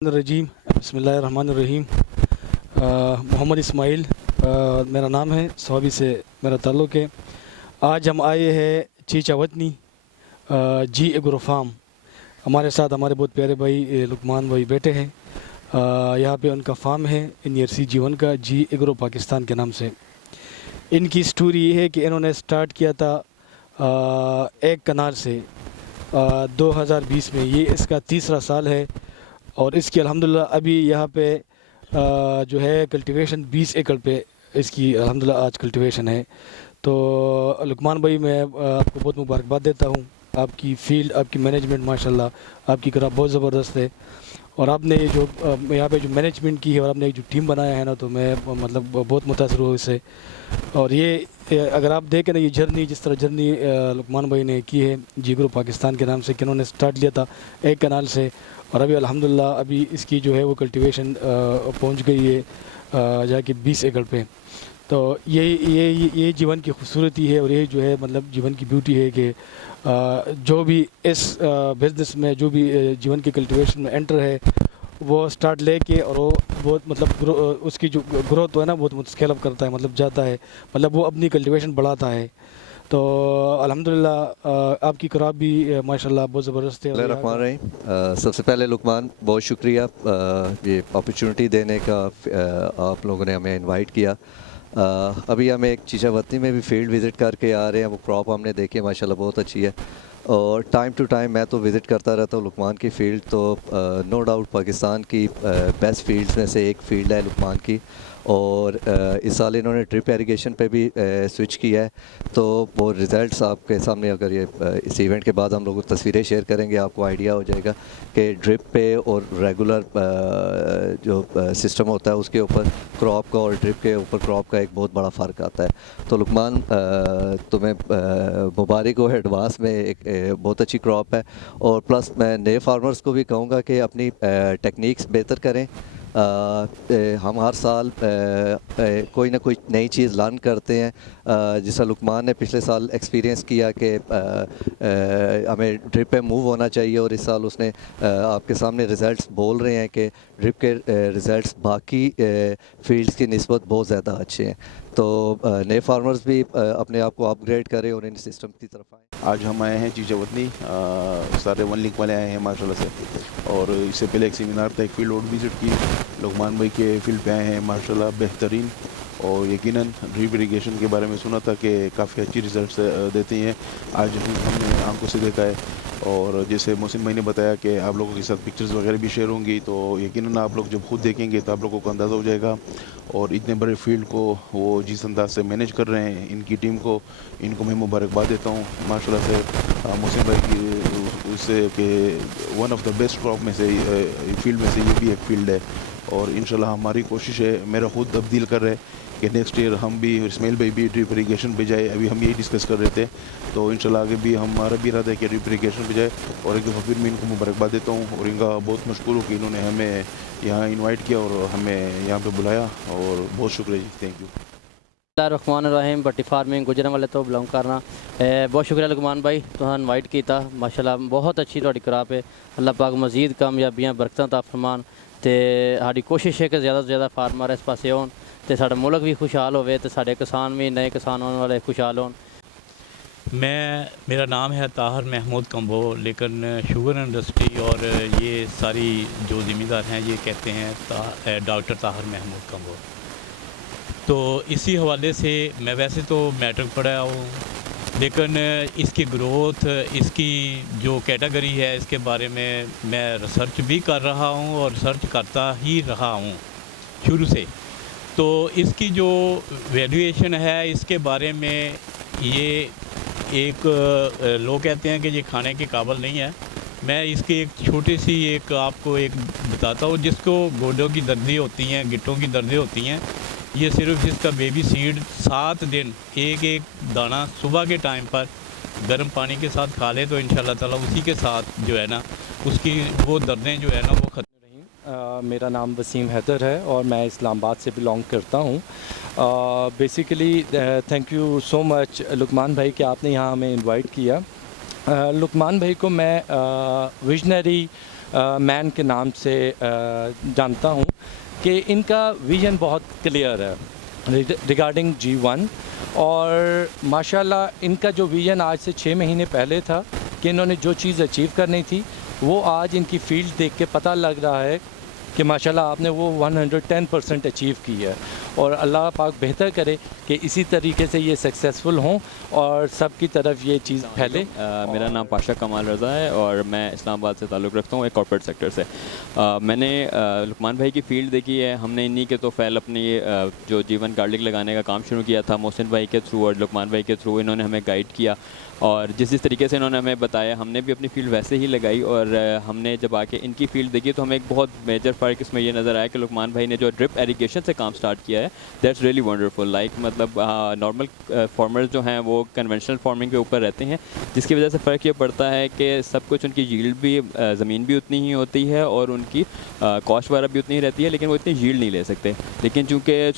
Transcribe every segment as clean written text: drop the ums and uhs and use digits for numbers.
रजीम बिस्मिल्लाहिर्रहमानिर्रहीम। मोहम्मद इस्माइल मेरा नाम है, स्वाबी से मेरा ताल्लुक़ है। आज हम आए हैं चीचा वतनी जी एग्रो फार्म। हमारे साथ हमारे बहुत प्यारे भाई लुकमान भाई बैठे हैं। यहाँ पे उनका फार्म है NRC जीवन का, जी एग्रो पाकिस्तान के नाम से। इनकी स्टोरी ये है कि इन्होंने स्टार्ट किया था एक कनाल से 2020 में। ये इसका तीसरा साल है और इसकी अल्हम्दुलिल्लाह अभी यहाँ पे जो है कल्टीवेशन 20 एकड़ पे इसकी अल्हम्दुलिल्लाह आज कल्टीवेशन है। तो लुकमान भाई मैं आपको बहुत मुबारकबाद देता हूँ। आपकी फील्ड, आपकी मैनेजमेंट माशाल्लाह आपकी क्रॉप बहुत ज़बरदस्त है। और आपने ये जो यहाँ पे जो मैनेजमेंट की है और आपने एक जो टीम बनाया है ना, तो मैं मतलब बहुत मुतासर हुआ इससे। और ये अगर आप देखें ना, ये जर्नी जिस तरह जर्नी लुकमान भाई ने की है जी एग्रो पाकिस्तान के नाम से, कि उन्होंने स्टार्ट लिया था एक कनाल से और अभी अल्हम्दुलिल्लाह अभी इसकी जो है वो कल्टीवेशन पहुंच गई है जाके 20 एकड़ पे। तो ये जीवन की खूबसूरती है और ये जो है मतलब जीवन की ब्यूटी है कि जो भी इस बिज़नेस में जो भी जीवन की कल्टीवेशन में एंटर है वो स्टार्ट लेके और वो बहुत मतलब उसकी जो ग्रोथ है ना बहुत स्केल अप करता है, मतलब जाता है, मतलब वो अपनी कल्टीवेशन बढ़ाता है। तो अल्हम्दुलिल्लाह आपकी क्रॉप भी माशाल्लाह बहुत ज़बरदस्त है। रहमान रहीम। सबसे पहले लुकमान बहुत शुक्रिया ये अपॉर्चुनिटी देने का। आप लोगों ने हमें इनवाइट किया। अभी हम एक चीचा वतनी में भी फील्ड विज़िट करके आ रहे हैं। वो क्रॉप हमने देखी माशाल्लाह बहुत अच्छी है और टाइम टू टाइम मैं तो विज़िट करता रहता हूँ लुकमान की फ़ील्ड। तो नो डाउट पाकिस्तान की बेस्ट फील्ड्स में से एक फ़ील्ड है लुकमान की। और इस साल इन्होंने ड्रिप इरिगेशन पे भी स्विच किया है। तो वो रिज़ल्ट्स आपके सामने, अगर ये इस इवेंट के बाद हम लोग तस्वीरें शेयर करेंगे आपको आइडिया हो जाएगा कि ड्रिप पे और रेगुलर जो सिस्टम होता है उसके ऊपर क्रॉप का और ड्रिप के ऊपर क्रॉप का एक बहुत बड़ा फ़र्क आता है। तो लुकमान तुम्हें मुबारक हो एडवांस में, एक बहुत अच्छी क्रॉप है। और प्लस मैं नए फार्मर्स को भी कहूँगा कि अपनी टेक्निक्स बेहतर करें। हम हर साल कोई ना कोई नई चीज़ लर्न करते हैं। जिस लुकमान ने पिछले साल एक्सपीरियंस किया कि हमें ड्रिप पे मूव होना चाहिए और इस साल उसने आपके सामने रिज़ल्ट्स बोल रहे हैं कि ड्रिप के रिज़ल्ट्स बाकी फील्ड्स की निस्बत बहुत ज़्यादा अच्छे हैं। तो नए फार्मर्स भी अपने आप को अपग्रेड करें और इन सिस्टम की तरफ आएँ। आज हम आए हैं चीचा वतनी, सारे वन लिंक वाले आए हैं माशाल्लाह से। और इससे पहले एक सेमिनार था, एक फील्ड और विज़िट की, लुकमान भाई के फील्ड पे आए हैं माशाल्लाह बेहतरीन। और यकीनन ड्रिप इरिगेशन के बारे में सुना था कि काफ़ी अच्छी रिज़ल्ट्स देती हैं। आज हमने आंखों से देखा है। और जैसे मोहसिन भाई ने बताया कि आप लोगों के साथ पिक्चर्स वगैरह भी शेयर होंगी, तो यकीनन आप लोग जब खुद देखेंगे तो आप लोगों को अंदाज़ा हो जाएगा। और इतने बड़े फील्ड को वो जिस अंदाज से मैनेज कर रहे हैं, इनकी टीम को, इनको मैं मुबारकबाद देता हूँ माशाल्लाह से। मोहसिन भाई की उससे कि one of the best crop में से फील्ड में से ये भी एक फील्ड है। और इंशाल्लाह हमारी कोशिश है, मेरा खुद तब्दील कर रहे हैं कि नेक्स्ट ईयर हम भी, इस्माइल भाई भी ड्रिप इरिगेशन पे जाए। अभी हम यही डिस्कस कर रहे थे, तो इंशाल्लाह आगे भी हमारा भी इरादा है कि ड्रिप इरिगेशन पे जाए। और एक दफ़ा फिर मैं इनको मुबारकबाद देता हूँ और इनका बहुत मशकूर हूँ कि इन्होंने हमें यहाँ इन्वाइट किया और हमें यहाँ पे बुलाया। और बहुत शुक्रिया जी, thank you. Rahim Batti farming गुजरन वाले तो बिलोंग करना। बहुत शुक्रिया लुकमान भाई, तुहां इनवाइट किया माशाल्लाह। बहुत अच्छी तुहाडी क्रॉप है, अल्लाह पाक मज़ीद कामयाबियां बरकतां ता फरमान। तो साडी कोशिश है कि ज़्यादा से ज़्यादा फार्मर इस पासे आउण तो साडा मुल्क भी खुशहाल होवे तो साडे किसान भी, नए किसान होने वाले खुशहाल होन। मेरा नाम है ताहर महमूद कंबो, लेकिन शुगर इंडस्ट्री और ये सारी जो ज़िम्मेदार हैं ये कहते हैं डॉक्टर ताहर महमूद कंबो। तो इसी हवाले से मैं वैसे तो मैट्रिक पढ़ा हूँ, लेकिन इसकी ग्रोथ, इसकी जो कैटेगरी है, इसके बारे में मैं रिसर्च भी कर रहा हूँ और रिसर्च करता ही रहा हूँ शुरू से। तो इसकी जो वैल्यूएशन है इसके बारे में ये एक लोग कहते हैं कि ये खाने के काबिल नहीं है। मैं इसकी एक छोटी सी एक आपको एक बताता हूँ। जिसको गोडों की दर्दें होती हैं, गिट्टों की दर्दें होती हैं, ये सिर्फ इसका बेबी सीड 7 दिन एक एक दाना सुबह के टाइम पर गर्म पानी के साथ खा ले तो इंशाल्लाह ताला उसी के साथ जो है ना उसकी वो दर्दें जो है ना वो ख़त्म। मेरा नाम वसीम हैदर है और मैं इस्लामाबाद से बिलोंग करता हूँ। Basically thank you so much Luqman भाई कि आपने यहाँ हमें इनवाइट किया। लुकमान भाई को मैं विजनरी मैन के नाम से जानता हूँ कि इनका विज़न बहुत क्लियर है रिगार्डिंग G1 और माशाल्लाह इनका जो विज़न आज से 6 महीने पहले था कि इन्होंने जो चीज़ अचीव करनी थी वो आज इनकी फील्ड देख के पता लग रहा है कि माशाल्लाह आपने वो 110% अचीव की है और अल्लाह पाक बेहतर करे कि इसी तरीके से ये सक्सेसफुल हों और सब की तरफ ये चीज़ फैले। मेरा नाम पाशा कमाल रज़ा है और मैं इस्लामाबाद से ताल्लुक़ रखता हूँ एक कॉर्पोरेट सेक्टर से। मैंने लुकमान भाई की फ़ील्ड देखी है। हमने इन्हीं के तो फैल अपनी जो जीवन गार्लिक लगाने का काम शुरू किया था मोहसिन भाई के थ्रू और लुकमान भाई के थ्रू। इन्होंने हमें गाइड किया और जिस तरीके से इन्होंने हमें बताया हमने भी अपनी फ़ील्ड वैसे ही लगाई और हमने जब आके इनकी फ़ील्ड देखी तो हमें एक बहुत मेजर फ़र्क इसमें ये नज़र आया कि लुकमान भाई ने जो ड्रिप एरीगेशन से काम स्टार्ट किया है दैट्स रियली वंडरफुल। लाइक मतलब नॉर्मल फार्मर्स जो हैं वो कन्वेंशनल फार्मिंग के ऊपर रहते हैं जिसकी वजह से फ़र्क ये पड़ता है कि सब कुछ उनकी यील्ड भी ज़मीन भी उतनी ही होती है और उनकी कॉस्ट वगैरह भी उतनी ही रहती है लेकिन वो इतनी यील्ड नहीं ले सकते। लेकिन चूँकि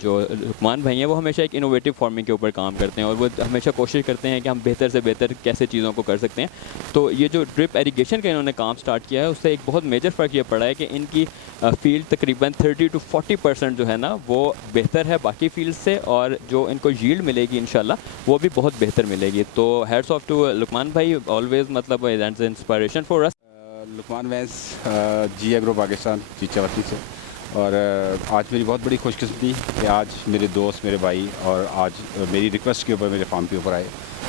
जो लुकमान भाई हैं वो हमेशा एक इनोवेटिव फार्मिंग के ऊपर काम करते हैं और वो हमेशा कोशिश करते हैं कि हम बेहतर से बेहतर कैसे चीज़ों को कर सकते हैं। तो ये जो ड्रिप एरीगेशन का इन्होंने काम स्टार्ट किया है उससे एक बहुत मेजर फ़र्क ये पड़ा है कि इनकी फील्ड तकरीबन 30 to 40% जो है ना वो बेहतर है बाकी फील्ड से और जो इनको यील्ड मिलेगी इंशाल्लाह वो भी बहुत बेहतर मिलेगी। तो हैट्स ऑफ टू लुकमान भाई ऑलवेज मतलब that's inspiration for us. Luqman वैंस जी एग्रो पाकिस्तान चीचावती से और आज मेरी बहुत बड़ी खुशकिस्मती कि आज मेरे दोस्त मेरे भाई और आज मेरी रिक्वेस्ट के ऊपर मेरे फार्म के ऊपर आए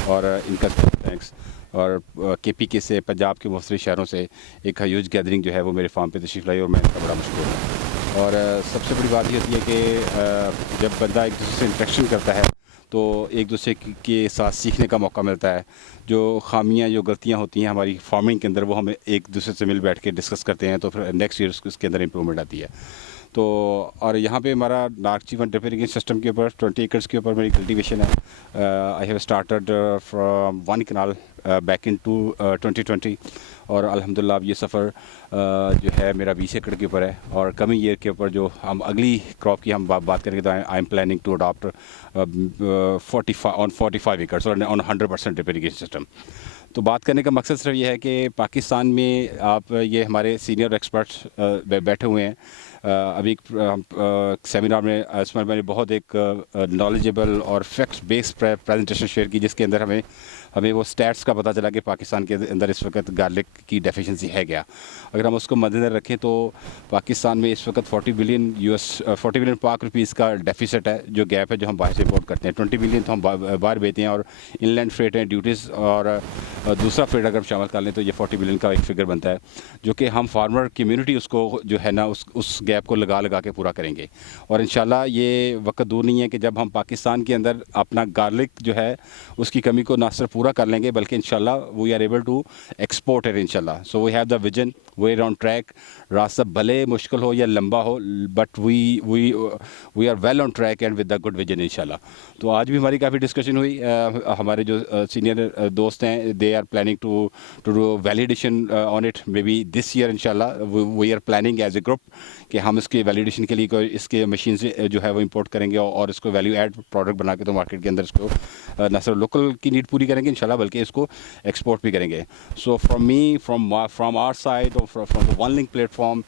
और इनका थैंक्स और KPK से पंजाब के मुख्तलिफ शहरों से एक ह्यूज गैदरिंग जो है वो मेरे फार्म पे तशरीफ़ लाई और मैं इनका बड़ा मशहूर हूँ। और सबसे बड़ी बात ये होती है कि जब बंदा एक दूसरे से इंटरेक्शन करता है तो एक दूसरे के साथ सीखने का मौका मिलता है। जो खामियां जो गलतियां होती हैं हमारी फार्मिंग के अंदर वो हम एक दूसरे से मिल बैठ के डिस्कस करते हैं तो फिर नेक्स्ट ईयर उसके अंदर इम्प्रूवमेंट आती है। तो और यहाँ पे हमारा नार्क G1 ड्रिप इरिगेशन सिस्टम के ऊपर 20 एकर्स के ऊपर मेरी कल्टीवेशन है। I have started from 1 kanal back in to 2020 और अल्हम्दुलिल्लाह अब ये सफ़र जो है मेरा 20 एकड़ के ऊपर है और कमिंग ईयर के ऊपर जो हम अगली क्रॉप की हम बात करेंगे तो I am planning to adopt 45 acres और ऑन 100% ड्रिप इरिगेशन सिस्टम। तो बात करने का मकसद सिर्फ ये है कि पाकिस्तान में आप ये हमारे सीनियर एक्सपर्ट्स बैठे हुए हैं। अभी सेमिनार में इसमें मैंने बहुत एक नॉलेजेबल और फैक्ट्स बेस्ड प्रेजेंटेशन शेयर की जिसके अंदर हमें वो स्टैट्स का पता चला कि पाकिस्तान के अंदर इस वक्त गार्लिक की डेफिशिएंसी है क्या। अगर हम उसको मद्देनजर रखें तो पाकिस्तान में इस वक्त 40 बिलियन पाक रुपीज़ का डेफिसिट है जो गैप है जो हम बाहर से इम्पोर्ट करते हैं। 20 बिलियन तो हम बाहर बेचते हैं और इनलैंड फ्रेट हैं ड्यूटीज़ और दूसरा फ्रेट अगर शामिल कर लें तो ये 40 बिलियन का एक फिगर बनता है जो कि हम फार्मर कम्यूनिटी उसको जो है ना उस गैप को लगा के पूरा करेंगे। और इंशाल्लाह ये वक्त दूर नहीं है कि जब हम पाकिस्तान के अंदर अपना गार्लिक जो है उसकी कमी को ना सिर्फ पूरा कर लेंगे बल्कि इंशाल्लाह we are able to export it इंशाल्लाह। So we have the vision, we are on track. रास्ता भले मुश्किल हो या लंबा हो but we are well on track and with the good vision इंशाल्लाह। तो आज भी हमारी काफ़ी डिस्कशन हुई। हमारे जो सीनियर दोस्त हैं they are planning to do validation on it maybe this year इंशाल्लाह। We are planning as a group कि हम इसके वैलिडेशन के लिए इसके मशीन से जो है वो इंपोर्ट करेंगे और इसको वैल्यू ऐड प्रोडक्ट बना के तो मार्केट के अंदर इसको न सिर्फ लोकल की नीड पूरी करेंगे इंशाल्लाह बल्कि इसको एक्सपोर्ट भी करेंगे। सो फ्रॉम आवर साइड और from the one link platform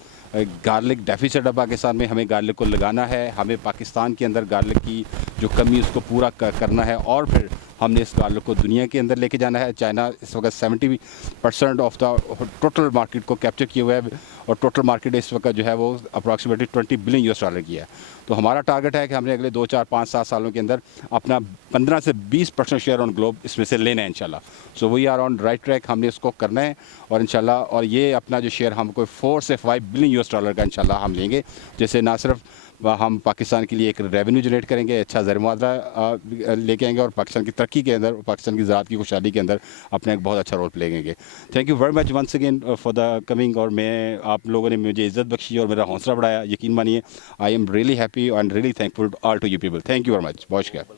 garlic deficit है पाकिस्तान में। हमें गार्लिक को लगाना है, हमें पाकिस्तान के अंदर गार्लिक की जो कमी उसको पूरा करना है और फिर हमने इस गार्लिक को दुनिया के अंदर लेके जाना है। चाइना इस वक्त 70% ऑफ द टोटल मार्केट को कैप्चर किया हुआ है और टोटल मार्केट इस वक्त जो है वो अप्रॉक्सीमेटली $20 बिलियन की है। तो हमारा टारगेट है कि हमने अगले 2, 4, 5, 7 सालों के अंदर अपना 15 से 20% शेयर ऑन ग्लोब इसमें से लेना है इंशाल्लाह। So we are on right track, हमने इसको करना है और इंशाल्लाह और ये अपना जो शेयर हमको 4 से 5 बिलियन का इंशाल्लाह हम लेंगे जिससे ना सिर्फ हम पाकिस्तान के लिए एक रेवेन्यू जनरेट करेंगे, अच्छा ज़र-ए-मुआवजा लेके आएंगे और पाकिस्तान की तरक्की के अंदर पाकिस्तान की ज़राअत की खुशहाली के अंदर अपना एक बहुत अच्छा रोल प्ले करेंगे। Thank you very much once again for the coming. और मैं आप लोगों ने मुझे इज़्ज़त बख्शी और मेरा हौसला बढ़ाया, यकीन मानिए I am really happy and really thankful all to you people. Thank you very much. बहुत शुक्रिया।